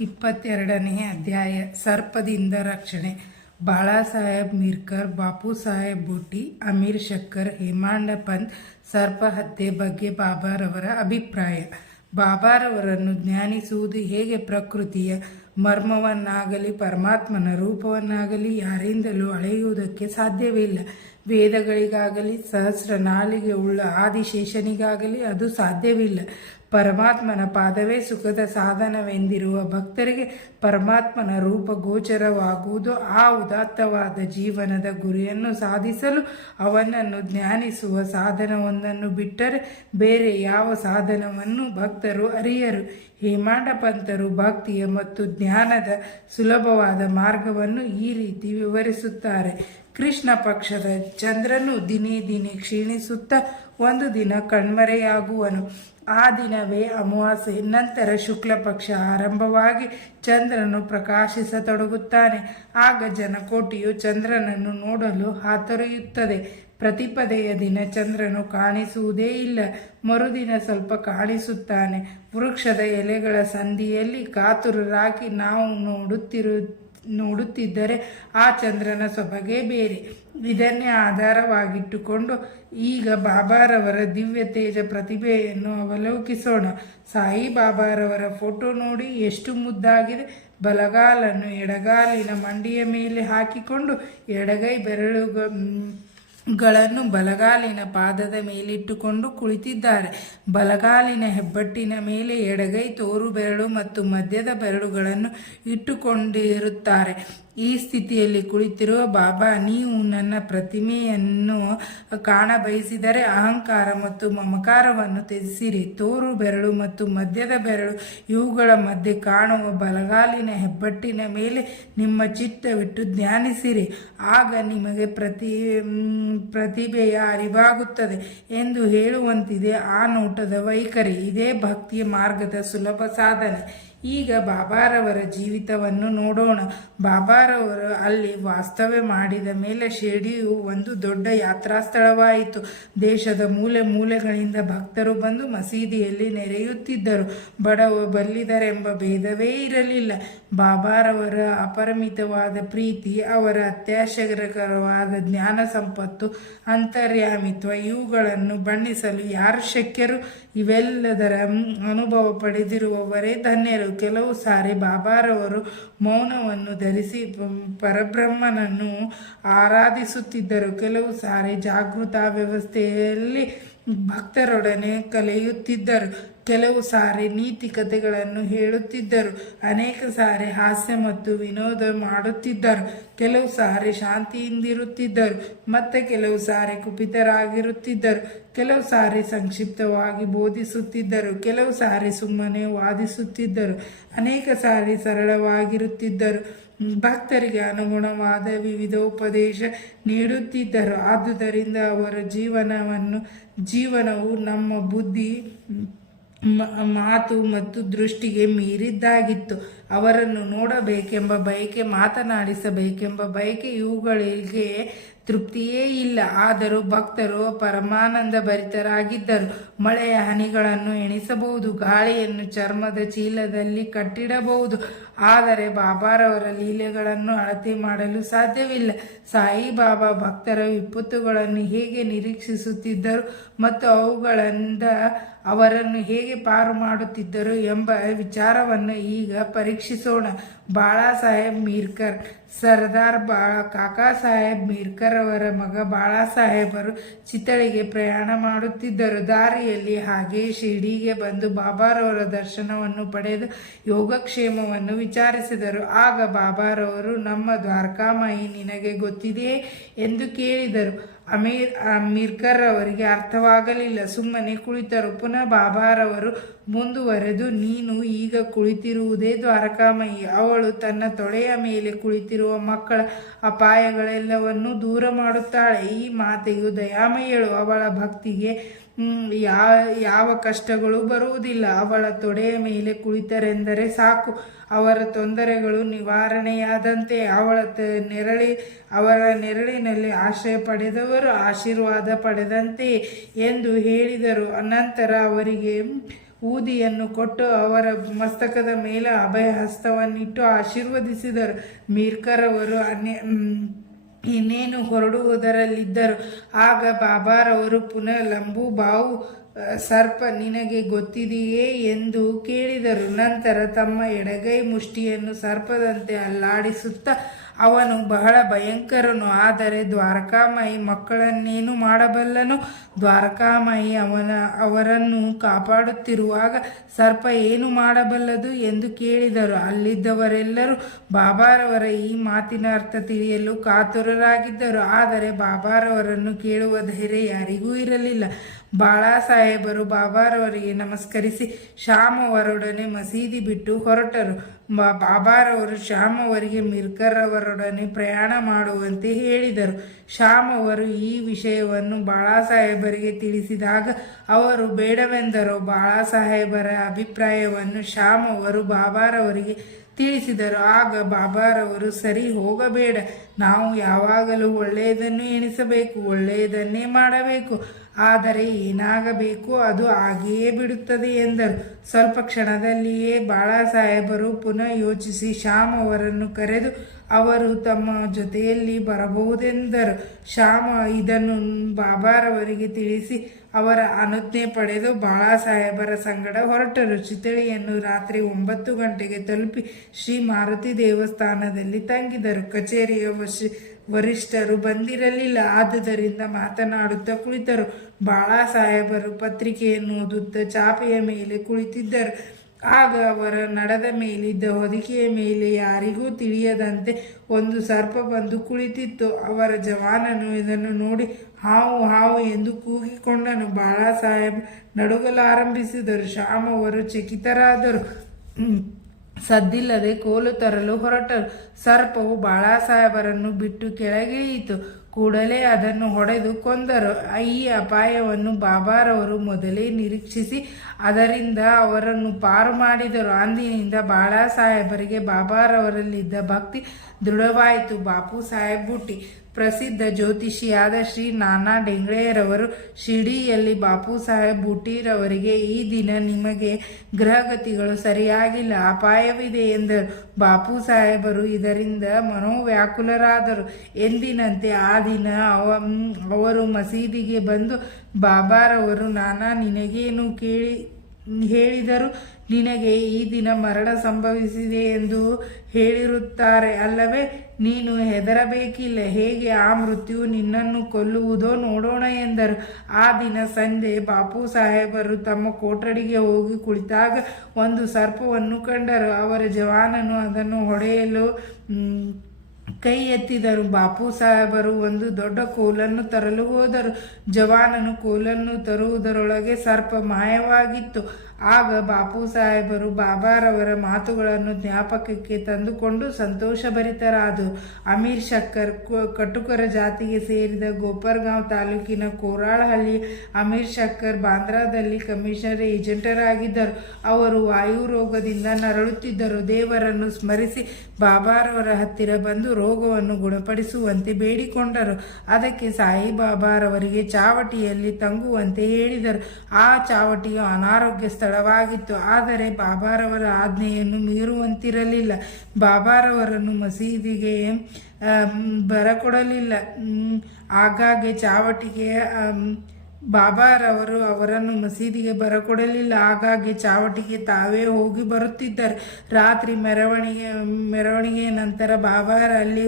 22ನೇ ಅಧ್ಯಾಯ ಸರ್ಪದಿಂದ ರಕ್ಷಣೆ. ಬಾಳಾಸಾಹೇಬ್ ಮಿರ್ಕರ್, ಬಾಪು ಸಾಹೇಬ್ ಬೂಟಿ, ಅಮೀರ್ ಶಕ್ಕರ್, ಹೇಮಾಂಡ ಪಂತ್ ಸರ್ಪ ಹತ್ಯೆ ಬಗ್ಗೆ ಬಾಬಾರವರ ಅಭಿಪ್ರಾಯ. ಬಾಬಾರವರನ್ನು ಜ್ಞಾನಿಸುವುದು ಹೇಗೆ? ಪ್ರಕೃತಿಯ ಮರ್ಮವನ್ನಾಗಲಿ ಪರಮಾತ್ಮನ ರೂಪವನ್ನಾಗಲಿ ಯಾರಿಂದಲೂ ಅಳೆಯುವುದಕ್ಕೆ ಸಾಧ್ಯವಿಲ್ಲ. ವೇದಗಳಿಗಾಗಲಿ ಸಹಸ್ರ ನಾಲಿಗೆ ಉಳ್ಳ ಆದಿಶೇಷನಿಗಾಗಲಿ ಅದು ಸಾಧ್ಯವಿಲ್ಲ. ಪರಮಾತ್ಮನ ಪಾದವೇ ಸುಖದ ಸಾಧನವೆಂದಿರುವ ಭಕ್ತರಿಗೆ ಪರಮಾತ್ಮನ ರೂಪ ಗೋಚರವಾಗುವುದು ಆ ಉದಾತ್ತವಾದ ಜೀವನದ ಗುರಿಯನ್ನು ಸಾಧಿಸಲು ಅವನನ್ನು ಜ್ಞಾನಿಸುವ ಸಾಧನವೊಂದನ್ನು ಬಿಟ್ಟರೆ ಬೇರೆ ಯಾವ ಸಾಧನವನ್ನು ಭಕ್ತರು ಅರಿಯರು. ಹೇಮಾಂಡ ಪಂತರು ಭಕ್ತಿಯ ಮತ್ತು ಜ್ಞಾನದ ಸುಲಭವಾದ ಮಾರ್ಗವನ್ನು ಈ ರೀತಿ ವಿವರಿಸುತ್ತಾರೆ. ಕೃಷ್ಣ ಪಕ್ಷದ ಚಂದ್ರನು ದಿನೇ ದಿನೇ ಕ್ಷೀಣಿಸುತ್ತಾ ಒಂದು ದಿನ ಕಣ್ಮರೆಯಾಗುವನು. ಆ ದಿನವೇ ಅಮಾವಾಸ್ಯೆ. ನಂತರ ಶುಕ್ಲ ಪಕ್ಷ ಆರಂಭವಾಗಿ ಚಂದ್ರನು ಪ್ರಕಾಶಿಸತೊಡಗುತ್ತಾನೆ. ಆಗ ಜನಕೋಟಿಯು ಚಂದ್ರನನ್ನು ನೋಡಲು ಹಾತೊರೆಯುತ್ತದೆ. ಪ್ರತಿಪದೆಯ ದಿನ ಚಂದ್ರನು ಕಾಣಿಸುವುದೇ ಇಲ್ಲ. ಮರುದಿನ ಸ್ವಲ್ಪ ಕಾಣಿಸುತ್ತಾನೆ. ವೃಕ್ಷದ ಎಲೆಗಳ ಸಂಧಿಯಲ್ಲಿ ಕಾತುರರಾಗಿ ನಾವು ನೋಡುತ್ತಿದ್ದರೆ ಆ ಚಂದ್ರನ ಸೊಬಗೇ ಬೇರೆ. ಇದನ್ನೇ ಆಧಾರವಾಗಿಟ್ಟುಕೊಂಡು ಈಗ ಬಾಬಾರವರ ದಿವ್ಯ ತೇಜ ಪ್ರತಿಭೆಯನ್ನು ಅವಲೋಕಿಸೋಣ. ಸಾಯಿ ಬಾಬಾರವರ ಫೋಟೋ ನೋಡಿ ಎಷ್ಟು ಮುದ್ದಾಗಿದೆ. ಬಲಗಾಲನ್ನು ಎಡಗಾಲಿನ ಮಂಡಿಯ ಮೇಲೆ ಹಾಕಿಕೊಂಡು ಎಡಗೈ ಬೆರಳುಗಳನ್ನು ಬಲಗಾಲಿನ ಪಾದದ ಮೇಲಿಟ್ಟುಕೊಂಡು ಕುಳಿತಿದ್ದಾರೆ. ಬಲಗಾಲಿನ ಹೆಬ್ಬಟ್ಟಿನ ಮೇಲೆ ಎಡಗೈ ತೋರು ಬೆರಳು ಮತ್ತು ಮಧ್ಯದ ಬೆರಳುಗಳನ್ನು ಇಟ್ಟುಕೊಂಡಿರುತ್ತಾರೆ. ಈ ಸ್ಥಿತಿಯಲ್ಲಿ ಕುಳಿತಿರುವ ಬಾಬಾ, ನೀವು ನನ್ನ ಪ್ರತಿಮೆಯನ್ನು ಕಾಣಬಯಸಿದರೆ ಅಹಂಕಾರ ಮತ್ತು ಮಮಕಾರವನ್ನು ತ್ಯಜಿಸಿರಿ. ತೋರು ಬೆರಳು ಮತ್ತು ಮಧ್ಯದ ಬೆರಳು ಇವುಗಳ ಮಧ್ಯೆ ಕಾಣುವ ಬಲಗಾಲಿನ ಹೆಬ್ಬಟ್ಟಿನ ಮೇಲೆ ನಿಮ್ಮ ಚಿತ್ತವಿಟ್ಟು ಧ್ಯಾನಿಸಿರಿ. ಆಗ ನಿಮಗೆ ಪ್ರತಿಭೆಯ ಅರಿವಾಗುತ್ತದೆ ಎಂದು ಹೇಳುವಂತಿದೆ ಆ ನೋಟದ ವೈಖರಿ. ಇದೇ ಭಕ್ತಿಯ ಮಾರ್ಗದ ಸುಲಭ ಸಾಧನೆ. ಈಗ ಬಾಬಾರವರ ಜೀವಿತವನ್ನು ನೋಡೋಣ. ಬಾಬಾರವರು ಅಲ್ಲಿ ವಾಸ್ತವ್ಯ ಮಾಡಿದ ಮೇಲೆ ಶಿರ್ಡಿಯು ಒಂದು ದೊಡ್ಡ ಯಾತ್ರಾ ಸ್ಥಳವಾಯಿತು. ದೇಶದ ಮೂಲೆ ಮೂಲೆಗಳಿಂದ ಭಕ್ತರು ಬಂದು ಮಸೀದಿಯಲ್ಲಿ ನೆರೆಯುತ್ತಿದ್ದರು. ಬಡವ ಬಲ್ಲಿದರೆಂಬ ಭೇದವೇ ಇರಲಿಲ್ಲ. ಬಾಬಾರವರ ಅಪರಿಮಿತವಾದ ಪ್ರೀತಿ, ಅವರ ಅತ್ಯಾಶ್ಚರ್ಯಕರವಾದ ಜ್ಞಾನ ಸಂಪತ್ತು, ಅಂತರ್ಯಾಮಿತ್ವ ಇವುಗಳನ್ನು ಬಣ್ಣಿಸಲು ಯಾರು ಶಕ್ಯರು? ಇವೆಲ್ಲದರ ಅನುಭವ ಪಡೆದಿರುವವರೇ ಧನ್ಯರು. ಕೆಲವು ಸಾರಿ ಬಾಬಾರವರು ಮೌನವನ್ನು ಧರಿಸಿ ಪರಬ್ರಹ್ಮನನ್ನು ಆರಾಧಿಸುತ್ತಿದ್ದರು. ಕೆಲವು ಸಾರಿ ಜಾಗೃತಾವಸ್ಥೆಯಲ್ಲಿ ಭಕ್ತರೊಡನೆ ಕಲಿಯುತ್ತಿದ್ದರು. ಕೆಲವು ಸಾರಿ ನೀತಿ ಕಥೆಗಳನ್ನು ಹೇಳುತ್ತಿದ್ದರು. ಅನೇಕ ಸಾರಿ ಹಾಸ್ಯ ಮತ್ತು ವಿನೋದ ಮಾಡುತ್ತಿದ್ದರು. ಕೆಲವು ಸಾರಿ ಶಾಂತಿಯಿಂದಿರುತ್ತಿದ್ದರು. ಮತ್ತೆ ಕೆಲವು ಸಾರಿ ಕುಪಿತರಾಗಿರುತ್ತಿದ್ದರು. ಕೆಲವು ಸಾರಿ ಸಂಕ್ಷಿಪ್ತವಾಗಿ ಬೋಧಿಸುತ್ತಿದ್ದರು. ಕೆಲವು ಸಾರಿ ಸುಮ್ಮನೆ ವಾದಿಸುತ್ತಿದ್ದರು. ಅನೇಕ ಸಾರಿ ಸರಳವಾಗಿರುತ್ತಿದ್ದರು. ಭಕ್ತರಿಗೆ ಅನುಗುಣವಾದ ವಿವಿಧ ಉಪದೇಶ ನೀಡುತ್ತಿದ್ದರು. ಆದುದರಿಂದ ಅವರ ಜೀವನವು ನಮ್ಮ ಬುದ್ಧಿ, ಮಾತು ಮತ್ತು ದೃಷ್ಟಿಗೆ ಮೀರಿದ್ದಾಗಿತ್ತು. ಅವರನ್ನು ನೋಡಬೇಕೆಂಬ ಬಯಕೆ, ಮಾತನಾಡಿಸಬೇಕೆಂಬ ಬಯಕೆ ಇವುಗಳಿಗೆ ತೃಪ್ತಿಯೇ ಇಲ್ಲ. ಆದರೂ ಭಕ್ತರು ಪರಮಾನಂದ ಭರಿತರಾಗಿದ್ದರು. ಮಳೆಯ ಹನಿಗಳನ್ನು ಎಣಿಸಬಹುದು, ಗಾಳಿಯನ್ನು ಚರ್ಮದ ಚೀಲದಲ್ಲಿ ಕಟ್ಟಿಡಬಹುದು, ಆದರೆ ಬಾಬಾರವರ ಲೀಲೆಗಳನ್ನು ಅಳತೆ ಮಾಡಲು ಸಾಧ್ಯವಿಲ್ಲ. ಸಾಯಿಬಾಬಾ ಭಕ್ತರ ವಿಪತ್ತುಗಳನ್ನು ಹೇಗೆ ನಿರೀಕ್ಷಿಸುತ್ತಿದ್ದರು ಮತ್ತು ಅವುಗಳಿಂದ ಅವರನ್ನು ಹೇಗೆ ಪಾರು ಮಾಡುತ್ತಿದ್ದರು ಎಂಬ ವಿಚಾರವನ್ನು ಈಗ ಪರೀಕ್ಷಿಸೋಣ. ಬಾಳಾಸಾಹೇಬ್ ಮಿರ್ಕರ್. ಸರ್ದಾರ್ ಕಾಕಾ ಸಾಹೇಬ್ ಮಿರ್ಕರ್ ಅವರ ಮಗ ಬಾಳಾಸಾಹೇಬರು ಚಿತ್ತಳಿಗೆ ಪ್ರಯಾಣ ಮಾಡುತ್ತಿದ್ದರು. ದಾರಿಯಲ್ಲಿ ಹಾಗೆ ಶಿರ್ಡಿಗೆ ಬಂದು ಬಾಬಾರವರ ದರ್ಶನವನ್ನು ಪಡೆದು ಯೋಗಕ್ಷೇಮವನ್ನು ವಿಚಾರಿಸಿದರು. ಆಗ ಬಾಬಾರವರು, ನಮ್ಮ ದ್ವಾರಕಾಮಾಯಿ ನಿನಗೆ ಗೊತ್ತಿದೆಯೇ ಎಂದು ಕೇಳಿದರು. ಮಿರ್ಕರ್ ಅವರಿಗೆ ಅರ್ಥವಾಗಲಿಲ್ಲ. ಸುಮ್ಮನೆ ಕುಳಿತರು. ಪುನಃ ಬಾಬಾರವರು ಮುಂದುವರೆದು, ನೀನು ಈಗ ಕುಳಿತಿರುವುದೇ ದ್ವಾರಕಾಮಯಿ. ಅವಳು ತನ್ನ ತೊಡೆಯ ಮೇಲೆ ಕುಳಿತಿರುವ ಮಕ್ಕಳ ಅಪಾಯಗಳೆಲ್ಲವನ್ನೂ ದೂರ ಮಾಡುತ್ತಾಳೆ. ಈ ಮಾತೆಯು ದಯಾಮಯಳು. ಅವಳ ಭಕ್ತಿಗೆ ಯಾವ ಕಷ್ಟಗಳು ಬರುವುದಿಲ್ಲ. ಅವಳ ತೊಡೆಯ ಮೇಲೆ ಕುಳಿತರೆಂದರೆ ಸಾಕು, ಅವರ ತೊಂದರೆಗಳು ನಿವಾರಣೆಯಾದಂತೆ. ಅವರ ನೆರಳಿನಲ್ಲಿ ಆಶ್ರಯ ಪಡೆದವರು ಆಶೀರ್ವಾದ ಪಡೆದಂತೆ ಎಂದು ಹೇಳಿದರು. ಅನಂತರ ಅವರಿಗೆ ಊದಿಯನ್ನು ಕೊಟ್ಟು ಅವರ ಮಸ್ತಕದ ಮೇಲೆ ಅಭಯ ಹಸ್ತವನ್ನಿಟ್ಟು ಆಶೀರ್ವದಿಸಿದರು. ಮೀರ್ಕರವರು ಇನ್ನೇನು ಹೊರಡುವುದರಲ್ಲಿದ್ದರು. ಆಗ ಬಾಬಾರವರು ಪುನಃ ಲಂಬು ಬಾವು ಸರ್ಪ ನಿನಗೆ ಗೊತ್ತಿದೆಯೇ ಎಂದು ಕೇಳಿದರು. ನಂತರ ತಮ್ಮ ಎಡಗೈ ಮುಷ್ಟಿಯನ್ನು ಸರ್ಪದಂತೆ ಅಲ್ಲಾಡಿಸುತ್ತಾ ಅವನು ಬಹಳ ಭಯಂಕರನು, ಆದರೆ ದ್ವಾರಕಾಮಾಯಿ ಮಕ್ಕಳನ್ನೇನು ಮಾಡಬಲ್ಲನು? ದ್ವಾರಕಾಮಾಯಿ ಅವರನ್ನು ಕಾಪಾಡುತ್ತಿರುವಾಗ ಸರ್ಪ ಏನು ಮಾಡಬಲ್ಲದು ಎಂದು ಕೇಳಿದರು. ಅಲ್ಲಿದ್ದವರೆಲ್ಲರೂ ಬಾಬಾರವರ ಈ ಮಾತಿನ ಅರ್ಥ ತಿಳಿಯಲು ಕಾತುರರಾಗಿದ್ದರು. ಆದರೆ ಬಾಬಾರವರನ್ನು ಕೇಳುವ ಧೈರ್ಯ ಯಾರಿಗೂ ಇರಲಿಲ್ಲ. ಬಾಳಾ ಸಾಹೇಬರು ಬಾಬಾರವರಿಗೆ ನಮಸ್ಕರಿಸಿ ಶ್ಯಾಮ್ ಅವರೊಡನೆ ಮಸೀದಿ ಬಿಟ್ಟು ಹೊರಟರು. ಬಾಬಾರವರು ಶ್ಯಾಮ್ ಅವರಿಗೆ ಮಿರ್ಕರ್ ಅವರೊಡನೆ ಪ್ರಯಾಣ ಮಾಡುವಂತೆ ಹೇಳಿದರು. ಶ್ಯಾಮ್ ಅವರು ಈ ವಿಷಯವನ್ನು ಬಾಳಾ ಸಾಹೇಬರಿಗೆ ತಿಳಿಸಿದಾಗ ಅವರು ಬೇಡವೆಂದರು. ಬಾಳಾ ಸಾಹೇಬರ ಅಭಿಪ್ರಾಯವನ್ನು ಶ್ಯಾಮ್ ಅವರು ಬಾಬಾರವರಿಗೆ ತಿಳಿಸಿದರು. ಆಗ ಬಾಬಾರವರು, ಸರಿ, ಹೋಗಬೇಡ, ನಾವು ಯಾವಾಗಲೂ ಒಳ್ಳೆಯದನ್ನು ಎಣಿಸಬೇಕು, ಒಳ್ಳೆಯದನ್ನೇ ಮಾಡಬೇಕು, ಆದರೆ ಏನಾಗಬೇಕು ಅದು ಆಗಿಯೇ ಬಿಡುತ್ತದೆ ಎಂದರು. ಸ್ವಲ್ಪ ಕ್ಷಣದಲ್ಲಿಯೇ ಬಾಳಾ ಸಾಹೇಬರು ಪುನಃ ಯೋಚಿಸಿ ಶ್ಯಾಮ್ ಅವರನ್ನು ಕರೆದು ಅವರು ತಮ್ಮ ಜೊತೆಯಲ್ಲಿ ಬರಬಹುದೆಂದರು. ಶ್ಯಾಮ್ ಇದನ್ನು ಬಾಬಾರವರಿಗೆ ತಿಳಿಸಿ ಅವರ ಅನುಜ್ಞೆ ಪಡೆದು ಬಾಳಾ ಸಾಹೇಬರ ಸಂಗಡ ಹೊರಟರು. ಚಿತಳಿಯನ್ನು ರಾತ್ರಿ 9 ಗಂಟೆಗೆ ತಲುಪಿ ಶ್ರೀ ಮಾರುತಿ ದೇವಸ್ಥಾನದಲ್ಲಿ ತಂಗಿದರು. ಕಚೇರಿಯ ವರಿಷ್ಠರು ಬಂದಿರಲಿಲ್ಲ, ಆದುದರಿಂದ ಮಾತನಾಡುತ್ತಾ ಕುಳಿತರು. ಬಾಳಾ ಸಾಹೇಬರು ಪತ್ರಿಕೆಯನ್ನು ಓದುತ್ತಾ ಚಾಪೆಯ ಮೇಲೆ ಕುಳಿತಿದ್ದರು. ಆಗ ಅವರ ನಡದ ಮೇಲಿದ್ದ ಹೊದಿಕೆಯ ಮೇಲೆ ಯಾರಿಗೂ ತಿಳಿಯದಂತೆ ಒಂದು ಸರ್ಪ ಬಂದು ಕುಳಿತಿತ್ತು. ಅವರ ಜವಾನನು ಇದನ್ನು ನೋಡಿ ಹಾವು ಹಾವು ಎಂದು ಕೂಗಿಕೊಂಡನು. ಬಾಳಾ ಸಾಹೇಬ್ ನಡುಗಲಾರಂಭಿಸಿದರು. ಶ್ಯಾಮ್ ಅವರು ಚಕಿತರಾದರು. ಸದ್ದಿಲ್ಲದೆ ಕೋಲು ತರಲು ಹೊರಟರು. ಸರ್ಪವು ಬಾಳಾ ಸಾಹೇಬರನ್ನು ಬಿಟ್ಟು ಕೆಳಗಿಳಿಯಿತು. ಕೂಡಲೇ ಅದನ್ನು ಹೊಡೆದು ಕೊಂದರು. ಈ ಅಪಾಯವನ್ನು ಬಾಬಾರವರು ಮೊದಲೇ ನಿರೀಕ್ಷಿಸಿ ಅದರಿಂದ ಅವರನ್ನು ಪಾರು ಮಾಡಿದರು. ಅಂದಿನಿಂದ ಬಾಳಾ ಸಾಹೇಬರಿಗೆ ಬಾಬಾರವರಲ್ಲಿದ್ದ ಭಕ್ತಿ ದೃಢವಾಯಿತು. ಬಾಪು ಸಾಹೇಬ್ ಬುಟ್ಟಿ ಪ್ರಸಿದ್ಧ ಜ್ಯೋತಿಷಿಯಾದ ಶ್ರೀ ನಾನಾ ಡೆಂಗ್ಳೆಯರವರು ಶಿರ್ಡಿಯಲ್ಲಿ ಬಾಪು ಸಾಹೇಬ್ ಬುಟ್ಟಿರವರಿಗೆ, ಈ ದಿನ ನಿಮಗೆ ಗ್ರಹಗತಿಗಳು ಸರಿಯಾಗಿಲ್ಲ, ಅಪಾಯವಿದೆ ಎಂದರು. ಬಾಪು ಸಾಹೇಬರು ಇದರಿಂದ ಮನೋವ್ಯಾಕುಲರಾದರು. ಎಂದಿನಂತೆ ಆ ದಿನ ಅವರು ಮಸೀದಿಗೆ ಬಂದು ಬಾಬಾರವರು, ನಾನಾ ನಿನಗೇನು ಹೇಳಿದರು? ನಿನಗೆ ಈ ದಿನ ಮರಣ ಸಂಭವಿಸಿದೆ ಎಂದು ಹೇಳಿರುತ್ತಾರೆ ಅಲ್ಲವೇ? ನೀನು ಹೆದರಬೇಕಿಲ್ಲ. ಹೇಗೆ ಆ ಮೃತ್ಯು ನಿನ್ನನ್ನು ಕೊಲ್ಲುವುದೋ ನೋಡೋಣ ಎಂದರು. ಆ ದಿನ ಸಂಜೆ ಬಾಪು ಸಾಹೇಬರು ತಮ್ಮ ಕೊಠಡಿಗೆ ಹೋಗಿ ಕುಳಿತಾಗ ಒಂದು ಸರ್ಪವನ್ನು ಕಂಡರು. ಅವರ ಜವಾನನು ಅದನ್ನು ಹೊಡೆಯಲು ಕೈ ಎತ್ತಿದರು. ಬಾಪು ಸಾಹೇಬರು ಒಂದು ದೊಡ್ಡ ಕೋಲನ್ನು ತರಲು ಹೋದರು. ಜವಾನನು ಕೋಲನ್ನು ತರುವುದರೊಳಗೆ ಸರ್ಪ ಮಾಯವಾಗಿತ್ತು. ಆಗ ಬಾಪು ಸಾಹೇಬರು ಬಾಬಾರವರ ಮಾತುಗಳನ್ನು ಜ್ಞಾಪಕಕ್ಕೆ ತಂದುಕೊಂಡು ಸಂತೋಷಭರಿತರಾದರು. ಅಮೀರ್ ಶಕ್ಕರ್ ಕಟುಕರ ಜಾತಿಗೆ ಸೇರಿದ ಗೋಪರ್ಗಾಂವ್ ತಾಲೂಕಿನ ಕೋರಾಳಹಳ್ಳಿ ಅಮೀರ್ ಶಕ್ಕರ್ ಬಾಂದ್ರಾದಲ್ಲಿ ಕಮಿಷನರ್ ಏಜೆಂಟರಾಗಿದ್ದರು. ಅವರು ವಾಯುರೋಗದಿಂದ ನರಳುತ್ತಿದ್ದರು. ದೇವರನ್ನು ಸ್ಮರಿಸಿ ಬಾಬಾರವರ ಹತ್ತಿರ ಬಂದು ರೋಗವನ್ನು ಗುಣಪಡಿಸುವಂತೆ ಬೇಡಿಕೊಂಡರು. ಅದಕ್ಕೆ ಸಾಯಿಬಾಬಾರವರಿಗೆ ಚಾವಟಿಯಲ್ಲಿ ತಂಗುವಂತೆ ಹೇಳಿದರು. ಆ ಚಾವಟಿಯು ಅನಾರೋಗ್ಯ ಸ್ಥಳವಾಗಿತ್ತು. ಆದರೆ ಬಾಬಾರವರ ಆಜ್ಞೆಯನ್ನು ಮೀರುವಂತಿರಲಿಲ್ಲ. ಬಾಬಾರವರನ್ನು ಮಸೀದಿಗೆ ಬರಕೊಡಲಿಲ್ಲ. ಆಗಾಗ್ಗೆ ಚಾವಟಿಗೆ ಬಾಬಾರವರು ಅವರನ್ನು ಮಸೀದಿಗೆ ಬರಕೊಡಲಿಲ್ಲ. ಆಗಾಗ್ಗೆ ಚಾವಟಿಗೆ ತಾವೇ ಹೋಗಿ ಬರುತ್ತಿದ್ದರು. ರಾತ್ರಿ ಮೆರವಣಿಗೆಯ ನಂತರ ಬಾಬಾರ ಅಲ್ಲಿ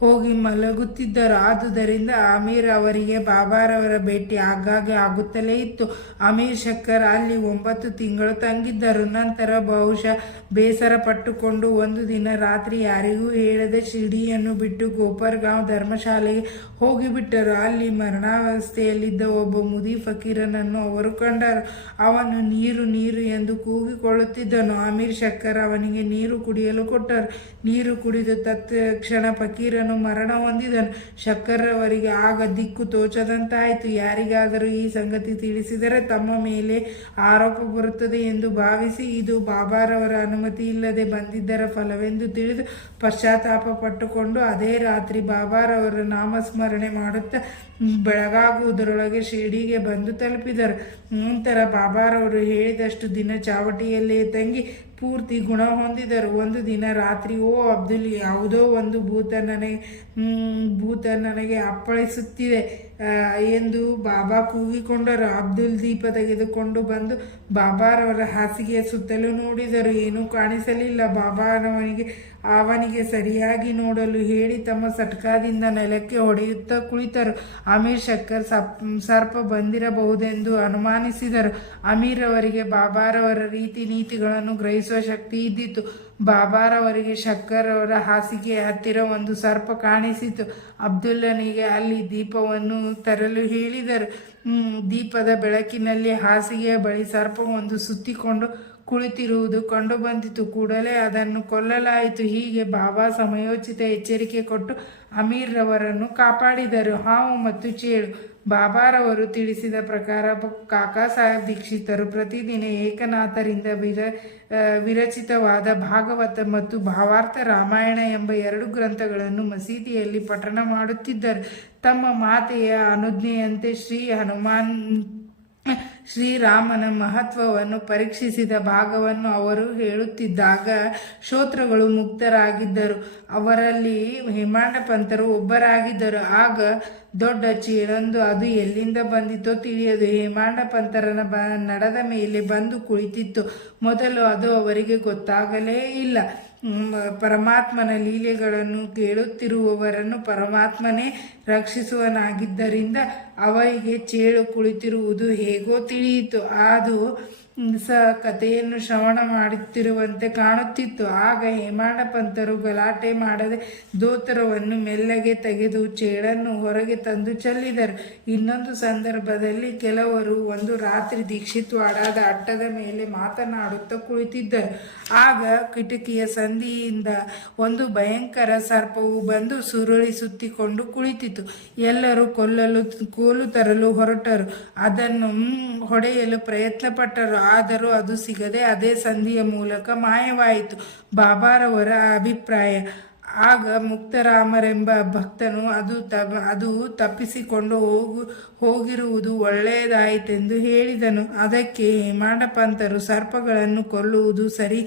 ಹೋಗಿ ಮಲಗುತ್ತಿದ್ದರು. ಆದುದರಿಂದ ಅಮೀರ್ ಅವರಿಗೆ ಬಾಬಾರವರ ಭೇಟಿ ಆಗಾಗ್ಗೆ ಆಗುತ್ತಲೇ ಇತ್ತು. ಅಮೀರ್ ಶಕ್ಕರ್ ಅಲ್ಲಿ 9 ತಿಂಗಳು ತಂಗಿದ್ದರು. ನಂತರ ಬಹುಶಃ ಬೇಸರ ಪಟ್ಟುಕೊಂಡು ಒಂದು ದಿನ ರಾತ್ರಿ ಯಾರಿಗೂ ಹೇಳದೆ ಶಿರ್ಡಿಯನ್ನು ಬಿಟ್ಟು ಗೋಪರ್ಗಾಂವ್ ಧರ್ಮಶಾಲೆಗೆ ಹೋಗಿಬಿಟ್ಟರು. ಅಲ್ಲಿ ಮರಣಾವಸ್ಥೆಯಲ್ಲಿದ್ದ ಒಬ್ಬ ಮುದಿ ಫಕೀರನನ್ನು ಅವರು ಕಂಡರು. ಅವನು ನೀರು ನೀರು ಎಂದು ಕೂಗಿಕೊಳ್ಳುತ್ತಿದ್ದನು. ಅಮೀರ್ ಶಕ್ಕರ್ ಅವನಿಗೆ ನೀರು ಕುಡಿಯಲು ಕೊಟ್ಟರು. ನೀರು ಕುಡಿದು ತತ್ಕ್ಷಣ ಫಕೀರನು ಮರಣ ಹೊಂದಿದನು. ಶಕ್ಕರ್ ಅವರಿಗೆ ಆಗ ದಿಕ್ಕು ತೋಚದಂತಾಯಿತು. ಯಾರಿಗಾದರೂ ಈ ಸಂಗತಿ ತಿಳಿಸಿದರೆ ತಮ್ಮ ಮೇಲೆ ಆರೋಪ ಬರುತ್ತದೆ ಎಂದು ಭಾವಿಸಿ ಇದು ಬಾಬಾರವರ ಅನುಮತಿ ಇಲ್ಲದೆ ಬಂದಿದ್ದರ ಫಲವೆಂದು ತಿಳಿದು ಪಶ್ಚಾತ್ತಾಪ ಪಟ್ಟುಕೊಂಡು ಅದೇ ರಾತ್ರಿ ಬಾಬಾರವರ ನಾಮಸ್ಮರಣೆ ಮಾಡುತ್ತಾ ಬೆಳಗಾಗುವುದರೊಳಗೆ ಶಿರ್ಡಿಗೆ ಬಂದು ತಲುಪಿದರು. ನಂತರ ಬಾಬಾರವರು ಹೇಳಿದಷ್ಟು ದಿನ ಚಾವಟಿಯಲ್ಲೇ ತಂಗಿ ಪೂರ್ತಿ ಗುಣ ಹೊಂದಿದರು. ಒಂದು ದಿನ ರಾತ್ರಿ, ಓ ಅಬ್ದುಲ್, ಯಾವುದೋ ಒಂದು ಭೂತ ನನಗೆ ಅಪ್ಪಳಿಸುತ್ತಿದೆ ಎಂದು ಬಾಬಾ ಕೂಗಿಕೊಂಡರು. ಅಬ್ದುಲ್ ದೀಪ ತೆಗೆದುಕೊಂಡು ಬಂದು ಬಾಬಾರವರ ಹಾಸಿಗೆಯ ಸುತ್ತಲೂ ನೋಡಿದರು. ಏನೂ ಕಾಣಿಸಲಿಲ್ಲ. ಬಾಬಾ ಅವನಿಗೆ ಸರಿಯಾಗಿ ನೋಡಲು ಹೇಳಿ ತಮ್ಮ ಸಟ್ಕಾದಿಂದ ನೆಲಕ್ಕೆ ಹೊಡೆಯುತ್ತಾ ಕುಳಿತರು. ಅಮೀರ್ ಶಕ್ಕರ್ ಸರ್ಪ ಬಂದಿರಬಹುದೆಂದು ಅನುಮಾನಿಸಿದರು. ಅಮೀರ್ ಅವರಿಗೆ ಬಾಬಾರವರ ರೀತಿ ನೀತಿಗಳನ್ನು ಗ್ರಹಿಸುವ ಶಕ್ತಿ ಇದ್ದಿತು. ಬಾಬಾರವರಿಗೆ ಶಕ್ಕರ್ ಅವರ ಹಾಸಿಗೆಯ ಹತ್ತಿರ ಒಂದು ಸರ್ಪ ಕಾಣಿಸಿತು. ಅಬ್ದುಲ್ಲನಿಗೆ ಅಲ್ಲಿ ದೀಪವನ್ನು ತರಲು ಹೇಳಿದರು. ದೀಪದ ಬೆಳಕಿನಲ್ಲಿ ಹಾಸಿಗೆಯ ಬಳಿ ಸರ್ಪವೊಂದು ಸುತ್ತಿಕೊಂಡು ಕುಳಿತಿರುವುದು ಕಂಡುಬಂದಿತು. ಕೂಡಲೇ ಅದನ್ನು ಕೊಲ್ಲಲಾಯಿತು. ಹೀಗೆ ಬಾಬಾ ಸಮಯೋಚಿತ ಎಚ್ಚರಿಕೆ ಕೊಟ್ಟು ಅಮೀರ್ ರವರನ್ನು ಕಾಪಾಡಿದರು. ಹಾವು ಮತ್ತು ಚೇಳು. ಬಾಬಾರವರು ತಿಳಿಸಿದ ಪ್ರಕಾರ ಕಾಕಾ ಸಾಹೇಬ್ ದೀಕ್ಷಿತರು ಪ್ರತಿದಿನ ಏಕನಾಥರಿಂದ ವಿರಚಿತವಾದ ಭಾಗವತ ಮತ್ತು ಭಾವಾರ್ಥ ರಾಮಾಯಣ ಎಂಬ 2 ಗ್ರಂಥಗಳನ್ನು ಮಸೀದಿಯಲ್ಲಿ ಪಠಣ ಮಾಡುತ್ತಿದ್ದರು. ತಮ್ಮ ಮಾತೆಯ ಅನುಜ್ಞೆಯಂತೆ ಶ್ರೀರಾಮನ ಮಹತ್ವವನ್ನು ಪರೀಕ್ಷಿಸಿದ ಭಾಗವನ್ನು ಅವರು ಹೇಳುತ್ತಿದ್ದಾಗ ಶ್ರೋತೃಗಳು ಮುಕ್ತರಾಗಿದ್ದರು. ಅವರಲ್ಲಿ ಹೇಮಾಂಡ ಪಂತರು ಒಬ್ಬರಾಗಿದ್ದರು. ಆಗ ದೊಡ್ಡ ಚೇಳೊಂದು, ಅದು ಎಲ್ಲಿಂದ ಬಂದಿತೋ ತಿಳಿಯದು, ಹೇಮಾಂಡ ಪಂತರ ನಡದ ಮೇಲೆ ಬಂದು ಕುಳಿತಿತ್ತು. ಮೊದಲು ಅದು ಅವರಿಗೆ ಗೊತ್ತಾಗಲೇ ಇಲ್ಲ. ಪರಮಾತ್ಮನ ಲೀಲೆಗಳನ್ನು ಕೇಳುತ್ತಿರುವವರನ್ನು ಪರಮಾತ್ಮನೇ ರಕ್ಷಿಸುವನಾಗಿದ್ದರಿಂದ ಅವರಿಗೆ ಚೇಳು ಕುಳಿತಿರುವುದು ಹೇಗೋ ತಿಳಿಯಿತು. ಅದು ಕಥೆಯನ್ನು ಶ್ರವಣ ಮಾಡುತ್ತಿರುವಂತೆ ಕಾಣುತ್ತಿತ್ತು. ಆಗ ಹೇಮಾಂಡ ಪಂತರು ಗಲಾಟೆ ಮಾಡದೆ ದೋತರವನ್ನು ಮೆಲ್ಲಗೆ ತೆಗೆದು ಚೇಳನ್ನು ಹೊರಗೆ ತಂದು ಚೆಲ್ಲಿದರು. ಇನ್ನೊಂದು ಸಂದರ್ಭದಲ್ಲಿ ಕೆಲವರು ಒಂದು ರಾತ್ರಿ ದೀಕ್ಷಿತ್ವಾಡದ ಅಟ್ಟದ ಮೇಲೆ ಮಾತನಾಡುತ್ತಾ ಕುಳಿತಿದ್ದರು. ಆಗ ಕಿಟಕಿಯ ಸಂದಿಯಿಂದ ಒಂದು ಭಯಂಕರ ಸರ್ಪವು ಬಂದು ಸುರುಳಿ ಸುತ್ತಿಕೊಂಡು ಕುಳಿತಿತು. ಎಲ್ಲರೂ ಕೋಲು ತರಲು ಹೊರಟರು. ಅದನ್ನು ಹೊಡೆಯಲು ಪ್ರಯತ್ನಪಟ್ಟರು. ಆದರೂ ಅದು ಸಿಗದೆ ಅದೇ ಸಂಧಿಯ ಮೂಲಕ ಮಾಯವಾಯಿತು. ಬಾಬಾರವರ ಅಭಿಪ್ರಾಯ. ಆಗ ಮುಕ್ತರಾಮರೆಂಬ ಭಕ್ತನು ಅದು ತಪ್ಪಿಸಿಕೊಂಡು ಹೋಗಿರುವುದು ಒಳ್ಳೆಯದಾಯಿತೆಂದು ಹೇಳಿದನು. ಅದಕ್ಕೆ ಹೇಮಾಂಡ ಪಂತರು ಸರ್ಪಗಳನ್ನು ಕೊಲ್ಲುವುದು ಸರಿ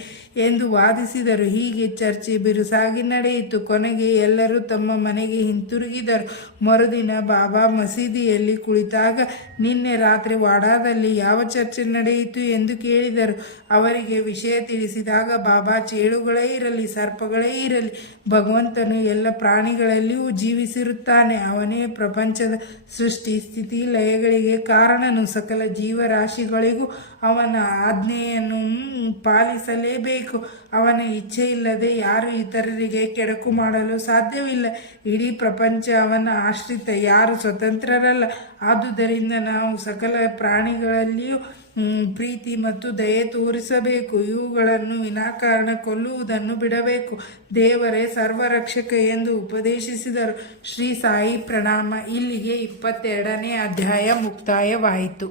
ಎಂದು ವಾದಿಸಿದರು. ಹೀಗೆ ಚರ್ಚೆ ಬಿರುಸಾಗಿ ನಡೆಯಿತು. ಕೊನೆಗೆ ಎಲ್ಲರೂ ತಮ್ಮ ಮನೆಗೆ ಹಿಂತಿರುಗಿದರು. ಮರುದಿನ ಬಾಬಾ ಮಸೀದಿಯಲ್ಲಿ ಕುಳಿತಾಗ, ನಿನ್ನೆ ರಾತ್ರಿ ವಾಡಾದಲ್ಲಿ ಯಾವ ಚರ್ಚೆ ನಡೆಯಿತು ಎಂದು ಕೇಳಿದರು. ಅವರಿಗೆ ವಿಷಯ ತಿಳಿಸಿದಾಗ ಬಾಬಾ, ಚೇಳುಗಳೇ ಇರಲಿ, ಸರ್ಪಗಳೇ ಇರಲಿ, ಭಗವಂತನು ಎಲ್ಲ ಪ್ರಾಣಿಗಳಲ್ಲಿಯೂ ಜೀವಿಸಿರುತ್ತಾನೆ. ಅವನೇ ಪ್ರಪಂಚದ ಸೃಷ್ಟಿ ಸ್ಥಿತಿ ಲಯಗಳಿಗೆ ಕಾರಣನು. ಸಕಲ ಜೀವರಾಶಿಗಳಿಗೂ ಅವನ ಆಜ್ಞೆಯನ್ನು ಪಾಲಿಸಲೇಬೇಕು. ಅವನ ಇಚ್ಛೆ ಇಲ್ಲದೆ ಯಾರು ಇತರರಿಗೆ ಕೆಡಕು ಮಾಡಲು ಸಾಧ್ಯವಿಲ್ಲ. ಇಡೀ ಪ್ರಪಂಚ ಅವನ ಆಶ್ರಿತ, ಯಾರು ಸ್ವತಂತ್ರರಲ್ಲ. ಆದುದರಿಂದ ನಾವು ಸಕಲ ಪ್ರಾಣಿಗಳಲ್ಲಿಯೂ ಪ್ರೀತಿ ಮತ್ತು ದಯೆ ತೋರಿಸಬೇಕು. ಇವುಗಳನ್ನು ವಿನಾಕಾರಣ ಕೊಲ್ಲುವುದನ್ನು ಬಿಡಬೇಕು. ದೇವರೇ ಸರ್ವರಕ್ಷಕ ಎಂದು ಉಪದೇಶಿಸಿದರು. ಶ್ರೀ ಸಾಯಿ ಪ್ರಣಾಮ. ಇಲ್ಲಿಗೆ 22ನೇ ಅಧ್ಯಾಯ ಮುಕ್ತಾಯವಾಯಿತು.